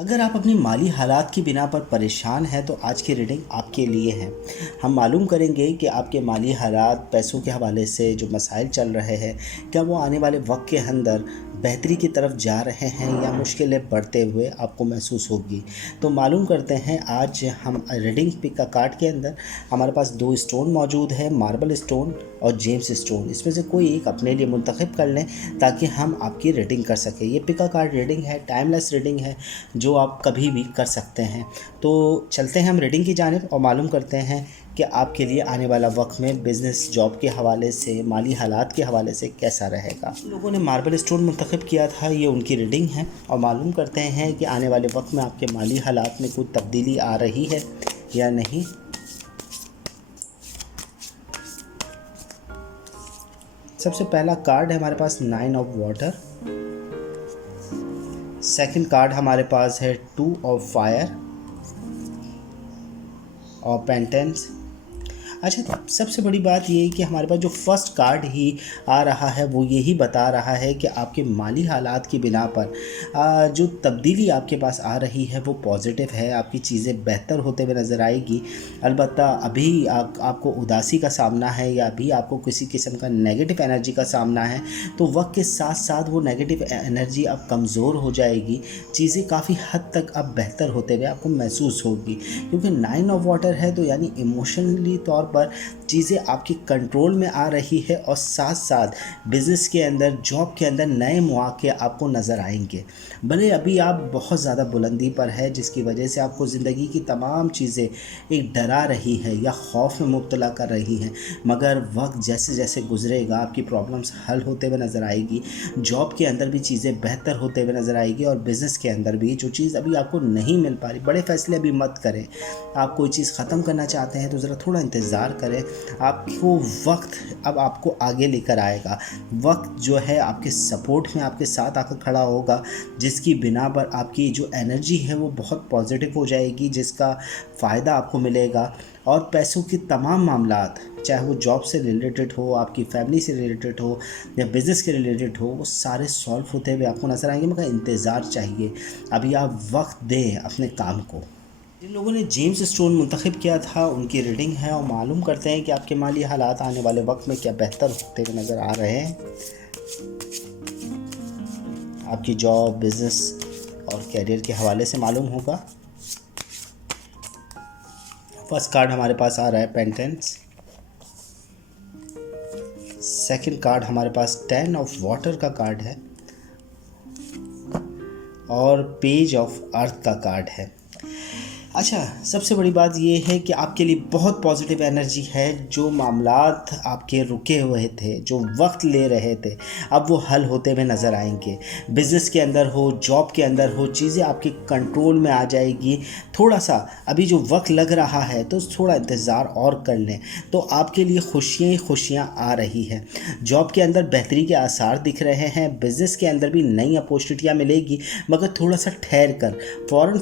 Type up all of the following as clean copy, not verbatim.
अगर आप अपनी माली हालात की बिना पर परेशान हैं तो आज की रीडिंग आपके लिए है। हम मालूम करेंगे कि आपके माली हालात, पैसों के हवाले से जो मसाइल चल रहे हैं, क्या वो आने वाले वक्त के अंदर बेहतरी की तरफ जा रहे हैं या मुश्किलें बढ़ते हुए आपको महसूस होगी। तो मालूम करते हैं आज हम रीडिंग पिक का कार्ड के अंदर हमारे पास दो स्टोन मौजूद है, मार्बल स्टोन और जेम्स स्टोन। इसमें से कोई एक अपने लिए मुंतखब कर लें ताकि हम आपकी रीडिंग कर सकें। ये पिक का कार्ड रीडिंग है, टाइमलेस रीडिंग है जो आप कभी भी कर सकते हैं। तो चलते हैं हम रीडिंग की जानिब और मालूम करते हैं कि आपके लिए आने वाला वक्त में बिज़नेस, जॉब के हवाले से, माली हालात के हवाले से कैसा रहेगा। लोगों ने मार्बल स्टोन मुंतखब किया था, ये उनकी रीडिंग है और मालूम करते हैं कि आने वाले वक्त में आपके माली हालात में कोई तब्दीली आ रही है या नहीं। सबसे पहला कार्ड है हमारे पास 9 ऑफ वाटर। सेकंड कार्ड हमारे पास है 2 ऑफ फायर और पेंटेंस। अच्छा, सबसे बड़ी बात ये है कि हमारे पास जो फर्स्ट कार्ड ही आ रहा है वो यही बता रहा है कि आपके माली हालात की बिना पर जो तब्दीली आपके पास आ रही है वो पॉजिटिव है। आपकी चीज़ें बेहतर होते हुए नज़र आएगी। अलबत्ता अभी आपको उदासी का सामना है या अभी आपको किसी किस्म का नेगेटिव एनर्जी का सामना है, तो वक्त के साथ साथ वो नेगेटिव एनर्जी अब कमज़ोर हो जाएगी। चीज़ें काफ़ी हद तक अब बेहतर होते हुए आपको महसूस होगी, क्योंकि 9 ऑफ वाटर है तो यानी इमोशनली तौर पर चीज़ें आपकी कंट्रोल में आ रही है और साथ साथ बिज़नेस के अंदर, जॉब के अंदर नए मौके आपको नज़र आएंगे। भले अभी आप बहुत ज़्यादा बुलंदी पर है जिसकी वजह से आपको ज़िंदगी की तमाम चीज़ें एक डरा रही है या खौफ में मुब्तला कर रही हैं, मगर वक्त जैसे जैसे गुजरेगा आपकी प्रॉब्लम्स हल होते हुए नज़र आएगी। जॉब के अंदर भी चीज़ें बेहतर होते हुए नज़र आएगी और बिज़नेस के अंदर भी जो चीज़ अभी आपको नहीं मिल पा रही, बड़े फ़ैसले अभी मत करें। आप कोई चीज़ ख़त्म करना चाहते हैं तो ज़रा थोड़ा इंतज़ार करें। आपको वक्त अब आपको आगे लेकर आएगा। वक्त जो है आपके सपोर्ट में आपके साथ आकर खड़ा होगा, जिसकी बिना पर आपकी जो एनर्जी है वो बहुत पॉजिटिव हो जाएगी, जिसका फ़ायदा आपको मिलेगा। और पैसों के तमाम मामलात, चाहे वो जॉब से रिलेटेड हो, आपकी फैमिली से रिलेटेड हो या बिज़नेस के रिलेटेड हो, वो सारे सॉल्व होते हुए आपको नज़र आएंगे, मगर इंतज़ार चाहिए। अभी आप वक्त दें अपने काम को। जिन लोगों ने जेम्स स्टोन मुंतखब किया था उनकी रीडिंग है और मालूम करते हैं कि आपके माली हालात आने वाले वक्त में क्या बेहतर होते हुए नज़र आ रहे हैं। आपकी जॉब, बिज़नेस और कैरियर के हवाले से मालूम होगा। फर्स्ट कार्ड हमारे पास आ रहा है पेंटेंस। सेकंड कार्ड हमारे पास 10 ऑफ वाटर का कार्ड है और पेज ऑफ अर्थ का कार्ड है। अच्छा, सबसे बड़ी बात ये है कि आपके लिए बहुत पॉजिटिव एनर्जी है। जो मामलात आपके रुके हुए थे, जो वक्त ले रहे थे, अब वो हल होते हुए नज़र आएंगे। बिज़नेस के अंदर हो, जॉब के अंदर हो, चीज़ें आपके कंट्रोल में आ जाएगी। थोड़ा सा अभी जो वक्त लग रहा है तो थोड़ा इंतज़ार और कर लें, तो आपके लिए खुशियाँ ही खुशियाँ आ रही है। जॉब के अंदर बेहतरी के आसार दिख रहे हैं। बिज़नेस के अंदर भी नई अपॉर्चुनिटियाँ मिलेगी, मगर थोड़ा सा ठहर कर, फ़ौरन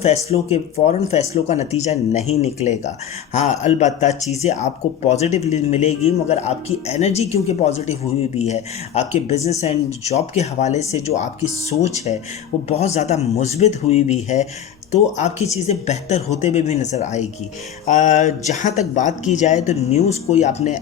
फैसलों का नतीजा नहीं निकलेगा। हाँ, अलबत्ता चीज़ें आपको पॉजिटिव मिलेगी, मगर आपकी एनर्जी क्योंकि पॉजिटिव हुई भी है, आपके बिज़नेस एंड जॉब के हवाले से जो आपकी सोच है वो बहुत ज़्यादा मुस्बित हुई भी है, तो आपकी चीज़ें बेहतर होते हुए भी नज़र आएगी। जहाँ तक बात की जाए तो न्यूज़, कोई आपने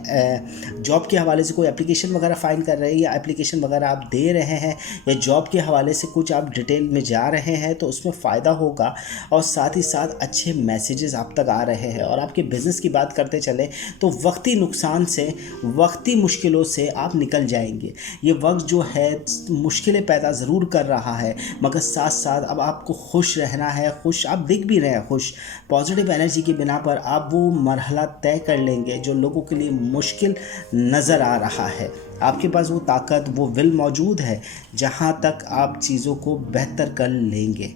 जॉब के हवाले से कोई एप्लीकेशन वगैरह फाइल कर रहे हैं या एप्लीकेशन वगैरह आप दे रहे हैं या जॉब के हवाले से कुछ आप डिटेल में जा रहे हैं, तो उसमें फ़ायदा होगा और साथ ही साथ अच्छे मैसेजेस आप तक आ रहे हैं। और आपके बिज़नेस की बात करते चलें तो वक्ती नुकसान से, वक्ती मुश्किलों से आप निकल जाएंगे। ये वक्त जो है मुश्किलें पैदा ज़रूर कर रहा है, मगर साथ साथ अब आपको खुश रहना है। खुश आप दिख भी रहे हैं, खुश, पॉजिटिव एनर्जी की बिना पर आप वो मरहला तय कर लेंगे जो लोगों के लिए मुश्किल नज़र आ रहा है। आपके पास वो ताकत, वो विल मौजूद है जहाँ तक आप चीज़ों को बेहतर कर लेंगे।